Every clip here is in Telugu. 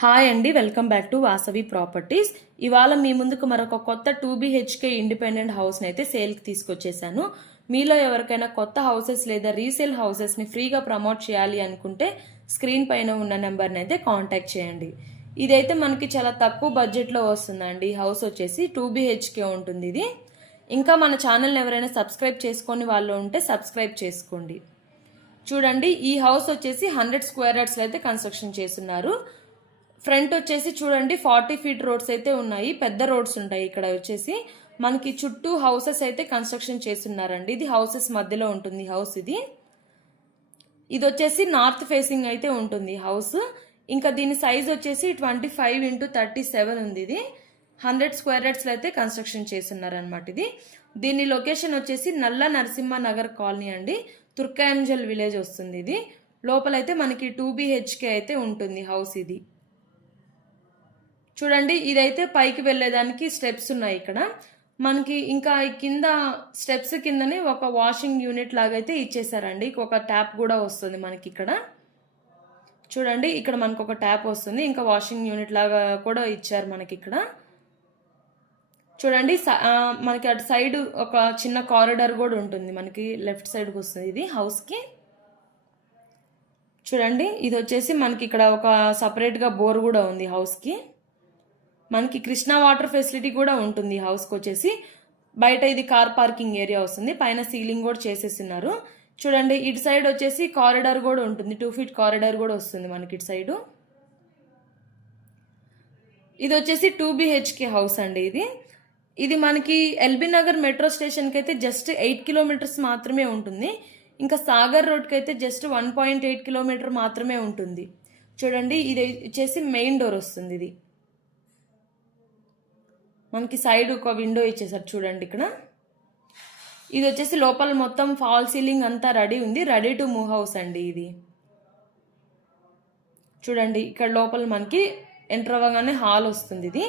హాయ్ అండి, welcome back to Vasavi properties. ఇవాళ మీ ముందుకు మరొక కొత్త 2BHK ఇండిపెండెంట్ హౌస్ని అయితే సేల్కి తీసుకొచ్చేసాను. మీలో ఎవరికైనా కొత్త హౌసెస్ లేదా రీసేల్ హౌసెస్ని ఫ్రీగా ప్రమోట్ చేయాలి అనుకుంటే స్క్రీన్ పైన ఉన్న నెంబర్ని అయితే కాంటాక్ట్ చేయండి. ఇదైతే మనకి చాలా తక్కువ బడ్జెట్లో వస్తుందండి. హౌస్ వచ్చేసి 2BHK ఉంటుంది ఇది. ఇంకా మన ఛానల్ని ఎవరైనా సబ్స్క్రైబ్ చేసుకొని వాళ్ళు ఉంటే సబ్స్క్రైబ్ చేసుకోండి. చూడండి, ఈ హౌస్ వచ్చేసి 100 స్క్వేర్ యార్డ్స్లో అయితే కన్స్ట్రక్షన్ చేస్తున్నారు. ఫ్రంట్ వచ్చేసి చూడండి 40 ఫీట్ రోడ్స్ అయితే ఉన్నాయి, పెద్ద రోడ్స్ ఉంటాయి. ఇక్కడ వచ్చేసి మనకి చుట్టూ హౌసెస్ అయితే కన్స్ట్రక్షన్ చేస్తున్నారండి. ఇది హౌసెస్ మధ్యలో ఉంటుంది హౌస్. ఇది వచ్చేసి నార్త్ ఫేసింగ్ అయితే ఉంటుంది హౌస్. ఇంకా దీని సైజ్ వచ్చేసి 25x37 ఉంది. ఇది 100 స్క్వేర్ యార్డ్స్లో అయితే కన్స్ట్రక్షన్ చేస్తున్నారనమాట. దీని లొకేషన్ వచ్చేసి నల్ల నరసింహ నగర్ కాలనీ అండి, తుర్కాంజల్ విలేజ్ వస్తుంది. ఇది లోపలైతే మనకి 2BHK అయితే ఉంటుంది హౌస్. చూడండి, ఇదైతే పైకి వెళ్ళేదానికి స్టెప్స్ ఉన్నాయి ఇక్కడ మనకి. ఇంకా కింద స్టెప్స్ కిందనే ఒక వాషింగ్ యూనిట్ లాగా అయితే ఇచ్చేసారండి. ఒక ట్యాప్ కూడా వస్తుంది మనకి ఇక్కడ. చూడండి, ఇక్కడ మనకు ఒక ట్యాప్ వస్తుంది, ఇంకా వాషింగ్ యూనిట్ లాగా కూడా ఇచ్చారు మనకి ఇక్కడ. చూడండి, మనకి అటు సైడ్ ఒక చిన్న కారిడార్ కూడా ఉంటుంది మనకి, లెఫ్ట్ సైడ్కి వస్తుంది ఇది హౌస్కి. చూడండి, ఇది వచ్చేసి మనకి ఇక్కడ ఒక సపరేట్గా బోర్ కూడా ఉంది హౌస్కి. మనకి కృష్ణా వాటర్ ఫెసిలిటీ కూడా ఉంటుంది హౌస్కి వచ్చేసి. బయట ఇది కార్ పార్కింగ్ ఏరియా వస్తుంది, పైన సీలింగ్ కూడా చేసేస్తున్నారు. చూడండి, ఇటు సైడ్ వచ్చేసి కారిడార్ కూడా ఉంటుంది, 2 ఫీట్ కారిడార్ కూడా వస్తుంది మనకి ఇటు సైడు. ఇది వచ్చేసి 2BHK హౌస్ అండి. ఇది మనకి ఎల్బీ నగర్ మెట్రో స్టేషన్కి అయితే జస్ట్ 8 కిలోమీటర్స్ మాత్రమే ఉంటుంది. ఇంకా సాగర్ రోడ్కి అయితే జస్ట్ 1.8 కిలోమీటర్ మాత్రమే ఉంటుంది. చూడండి, ఇది వచ్చేసి మెయిన్ డోర్ వస్తుంది. మనకి సైడ్ ఒక విండో ఇచ్చేసారు చూడండి ఇక్కడ. ఇది వచ్చేసి లోపల మొత్తం ఫాల్ సీలింగ్ అంతా రెడీ ఉంది, రెడీ టు మూవ్ హౌస్ అండి. చూడండి, ఇక్కడ లోపల మనకి ఎంటర్ అవ్వగానే హాల్ వస్తుంది.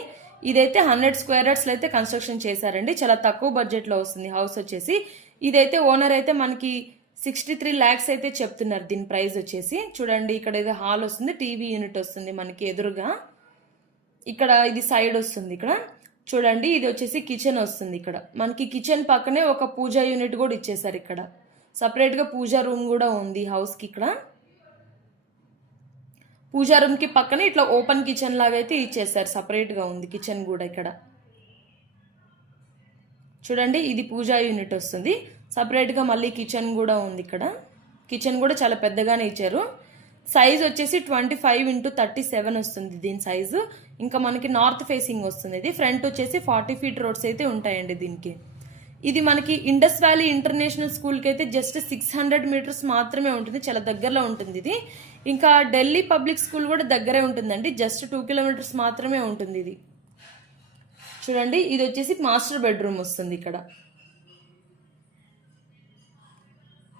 ఇదైతే 100 స్క్వేర్ యార్డ్స్లో అయితే కన్స్ట్రక్షన్ చేశారండి, చాలా తక్కువ బడ్జెట్లో వస్తుంది హౌస్ వచ్చేసి. ఇదైతే ఓనర్ అయితే మనకి 63 lakhs అయితే చెప్తున్నారు దీని ప్రైస్ వచ్చేసి. చూడండి, ఇక్కడ ఇది హాల్ వస్తుంది, టీవీ యూనిట్ వస్తుంది మనకి ఎదురుగా. ఇక్కడ ఇది సైడ్ వస్తుంది ఇక్కడ. చూడండి, ఇది వచ్చేసి కిచెన్ వస్తుంది. ఇక్కడ మనకి కిచెన్ పక్కనే ఒక పూజా యూనిట్ కూడా ఇచ్చేసారు. ఇక్కడ సపరేట్గా పూజా రూమ్ కూడా ఉంది హౌస్కి. ఇక్కడ పూజా రూమ్కి పక్కనే ఇట్లా ఓపెన్ కిచెన్ లాగా అయితే ఇచ్చేసారు, సపరేట్గా ఉంది కిచెన్ కూడా ఇక్కడ. చూడండి, ఇది పూజా యూనిట్ వస్తుంది, సపరేట్గా మళ్ళీ కిచెన్ కూడా ఉంది ఇక్కడ. కిచెన్ కూడా చాలా పెద్దగానే ఇచ్చారు. సైజ్ వచ్చేసి 25x37 వస్తుంది దీని సైజు. ఇంకా మనకి నార్త్ ఫేసింగ్ వస్తుంది. ఫ్రంట్ వచ్చేసి 40 ఫీట్ రోడ్స్ అయితే ఉంటాయండి దీనికి. ఇది మనకి ఇండస్ వ్యాలీ ఇంటర్నేషనల్ స్కూల్కి అయితే జస్ట్ 600 మీటర్స్ మాత్రమే ఉంటుంది, చాలా దగ్గరలో ఉంటుంది. ఇంకా ఢిల్లీ పబ్లిక్ స్కూల్ కూడా దగ్గరే ఉంటుందండి, జస్ట్ 2 కిలోమీటర్స్ మాత్రమే ఉంటుంది. చూడండి, ఇది వచ్చేసి మాస్టర్ బెడ్రూమ్ వస్తుంది ఇక్కడ.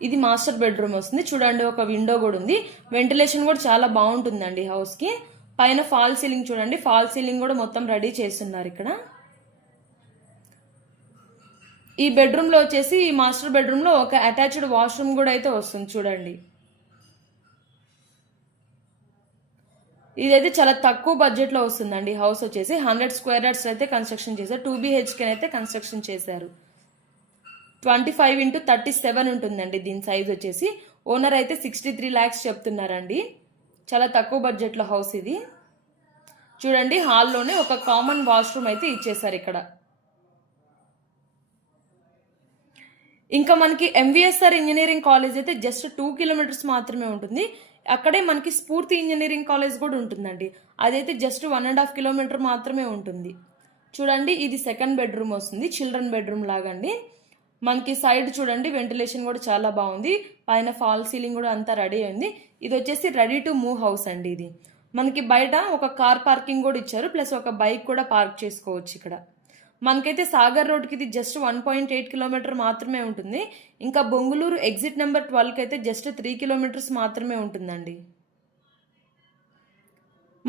ఇది మాస్టర్ బెడ్రూమ్ వస్తుంది. చూడండి, ఒక విండో కూడా ఉంది, వెంటిలేషన్ కూడా చాలా బాగుంటుందండి హౌస్కి. పైన ఫాల్ సీలింగ్ చూడండి, ఫాల్ సీలింగ్ కూడా మొత్తం రెడీ చేస్తున్నారు ఇక్కడ. ఈ బెడ్రూమ్లో వచ్చేసి ఈ మాస్టర్ బెడ్రూమ్లో ఒక అటాచ్డ్ వాష్రూమ్ కూడా అయితే వస్తుంది. చూడండి, ఇదైతే చాలా తక్కువ బడ్జెట్లో వస్తుందండి హౌస్ వచ్చేసి. 100 స్క్వేర్ యార్డ్స్ అయితే కన్స్ట్రక్షన్ చేశారు, 2BHK అయితే కన్స్ట్రక్షన్ చేశారు. 25x37 ఉంటుందండి దీని సైజ్ వచ్చేసి. ఓనర్ అయితే 63 lakhs చెప్తున్నారండి, చాలా తక్కువ బడ్జెట్లో హౌస్ ఇది. చూడండి, హాల్లోనే ఒక కామన్ వాష్రూమ్ అయితే ఇచ్చేసారు ఇక్కడ. ఇంకా మనకి MVSR ఇంజనీరింగ్ కాలేజ్ అయితే జస్ట్ 2 కిలోమీటర్స్ మాత్రమే ఉంటుంది. అక్కడే మనకి స్ఫూర్తి ఇంజనీరింగ్ కాలేజ్ కూడా ఉంటుందండి, అదైతే జస్ట్ 1.5 కిలోమీటర్ మాత్రమే ఉంటుంది. చూడండి, ఇది సెకండ్ బెడ్రూమ్ వస్తుంది, చిల్డ్రన్ బెడ్రూమ్ లాగండి. మనకి సైడ్ చూడండి వెంటిలేషన్ కూడా చాలా బాగుంది, పైన ఫాల్ సీలింగ్ కూడా అంతా రెడీ అయింది. ఇది వచ్చేసి రెడీ టు మూవ్ హౌస్ అండి. ఇది మనకి బయట ఒక కార్ పార్కింగ్ కూడా ఇచ్చారు, ప్లస్ ఒక బైక్ కూడా పార్క్ చేసుకోవచ్చు ఇక్కడ. మనకైతే సాగర్ రోడ్కి ఇది జస్ట్ 1.8 కిలోమీటర్ మాత్రమే ఉంటుంది. ఇంకా బొంగుళూరు ఎగ్జిట్ నెంబర్ 12కి అయితే జస్ట్ 3 కిలోమీటర్స్ మాత్రమే ఉంటుందండి.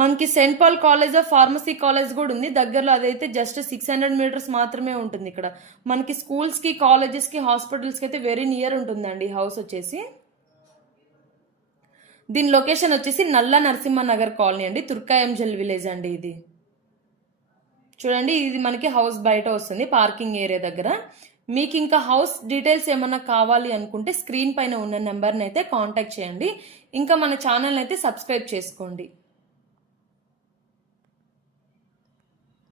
మనకి Saint Paul College of Pharmacy college కూడా ఉంది దగ్గరలో, అదైతే జస్ట్ 600 మీటర్స్ మాత్రమే ఉంటుంది ఇక్కడ. మనకి స్కూల్స్కి, కాలేజెస్కి, హాస్పిటల్స్కి అయితే వెరీ నియర్ ఉంటుందండి హౌస్ వచ్చేసి. దీని లొకేషన్ వచ్చేసి నల్ల నరసింహనగర్ కాలనీ అండి, తుర్కాయంజల్ విలేజ్ అండి ఇది. చూడండి, ఇది మనకి హౌస్ బయట వస్తుంది పార్కింగ్ ఏరియా దగ్గర. మీకు ఇంకా హౌస్ డీటెయిల్స్ ఏమన్నా కావాలి అనుకుంటే స్క్రీన్ పైన ఉన్న నెంబర్ని అయితే కాంటాక్ట్ చేయండి. ఇంకా మన ఛానల్ అయితే సబ్స్క్రైబ్ చేసుకోండి.